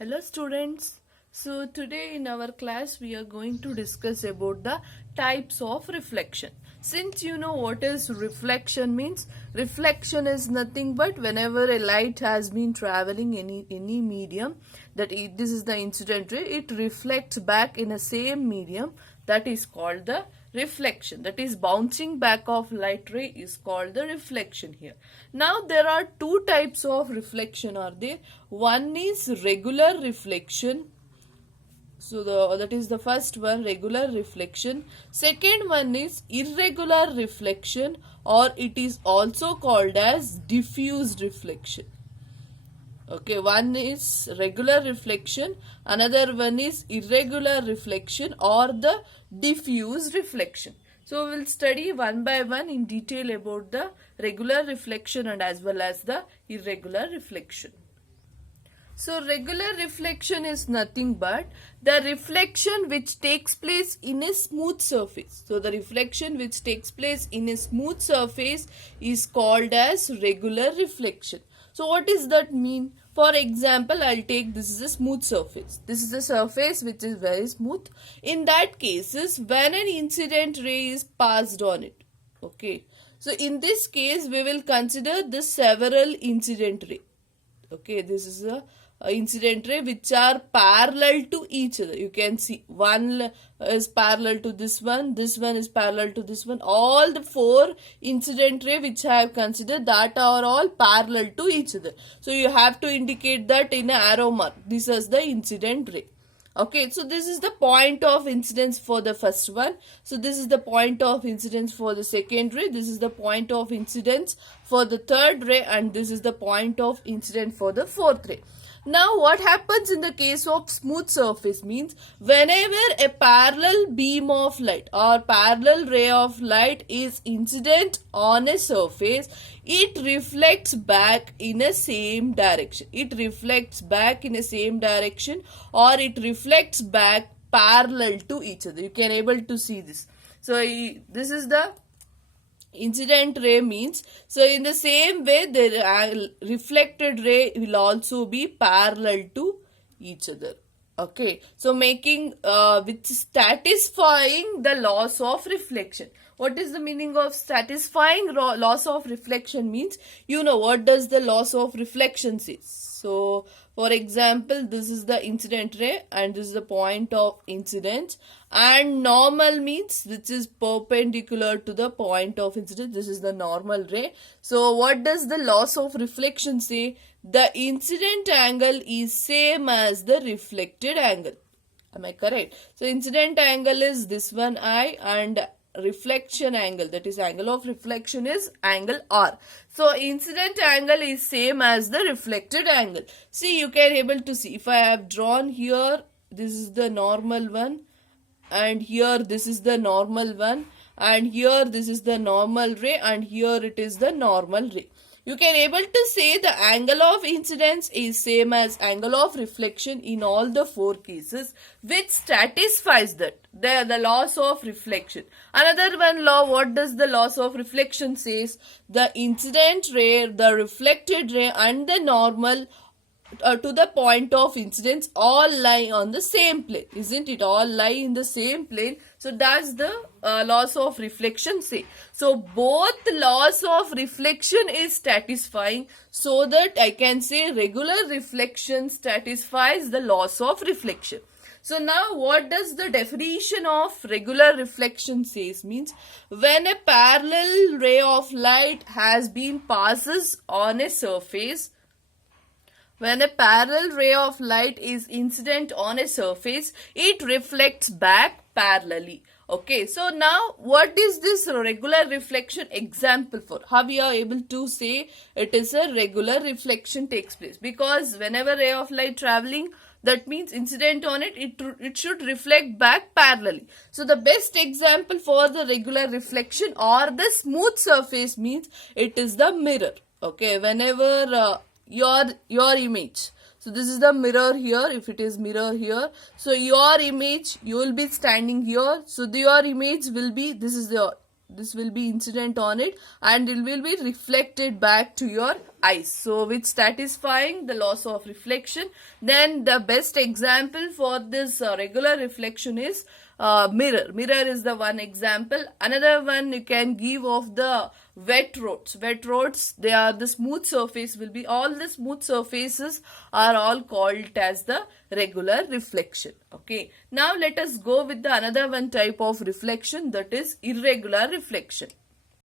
Hello students. So today in our class we are going to discuss about the types of reflection. Since you know what is reflection means, reflection is nothing but whenever a light has been traveling any medium, this is the incident ray, it reflects back in a same medium, that is called the reflection. That is bouncing back of light ray is called the reflection here. Now there are two types of reflection are there. One is regular reflection. So that is the first one, regular reflection. Second one is irregular reflection, or it is also called as diffused reflection. Okay, one is regular reflection, another one is irregular reflection or the diffuse reflection. So we will study one by one in detail about the regular reflection and as well as the irregular reflection. So regular reflection is nothing but the reflection which takes place in a smooth surface. So the reflection which takes place in a smooth surface is called as regular reflection. So what does that mean? For example, I'll take this is a smooth surface. This is a surface which is very smooth. In that cases, when an incident ray is passed on it. Okay. So in this case, we will consider the several incident ray. Okay, this is a incident ray which are parallel to each other. You can see one is parallel to this one is parallel to this one. All the four incident ray which I have considered, that are all parallel to each other. So you have to indicate that in an arrow mark. This is the incident ray. Okay, so this is the point of incidence for the first one. So this is the point of incidence for the second ray. This is the point of incidence for the third ray, and this is the point of incidence for the fourth ray. Now what happens in the case of smooth surface means whenever a parallel beam of light or parallel ray of light is incident on a surface, it reflects back in a same direction. It reflects back in a same direction, or it reflects back parallel to each other. You can able to see this. So this is the incident ray means, so in the same way the reflected ray will also be parallel to each other. Okay, so making with satisfying the laws of reflection. What is the meaning of satisfying laws of reflection means? You know what does the laws of reflection say. So for example, this is the incident ray and this is the point of incidence, and normal means which is perpendicular to the point of incidence. This is the normal ray. So what does the laws of reflection say? The incident angle is same as the reflected angle. Am I correct? So incident angle is this one I, and reflection angle, that is angle of reflection, is angle R. So incident angle is same as the reflected angle. See, you can able to see if I have drawn here, this is the normal one, and here this is the normal one, and here this is the normal ray, and here it is the normal ray. You can able to say the angle of incidence is same as angle of reflection in all the four cases, which satisfies that the laws of reflection. Another one law, what does the laws of reflection says? The incident ray, the reflected ray, and the normal to the point of incidence all lie on the same plane, isn't it? All lie in the same plane. So does the laws of reflection say. So both laws of reflection is satisfying, so that I can say regular reflection satisfies the laws of reflection. So now what does the definition of regular reflection says means? When a parallel ray of light has been passes on a surface, when a parallel ray of light is incident on a surface, it reflects back parallelly. Okay, so now what is this regular reflection example for? How we are able to say it is a regular reflection takes place? Because whenever ray of light traveling, that means incident on it, it should reflect back parallelly. So the best example for the regular reflection or the smooth surface means it is the mirror. Okay, whenever your image, so this is the mirror here, if it is mirror here, so your image, you will be standing here, so your image will be, this will be incident on it, and it will be reflected back to your ice, so which satisfying the loss of reflection. Then the best example for this regular reflection is mirror is the one example. Another one you can give of the wet roads, they are the smooth surface, will be all the smooth surfaces are all called as the regular reflection. Okay, now let us go with the another one type of reflection, that is irregular reflection.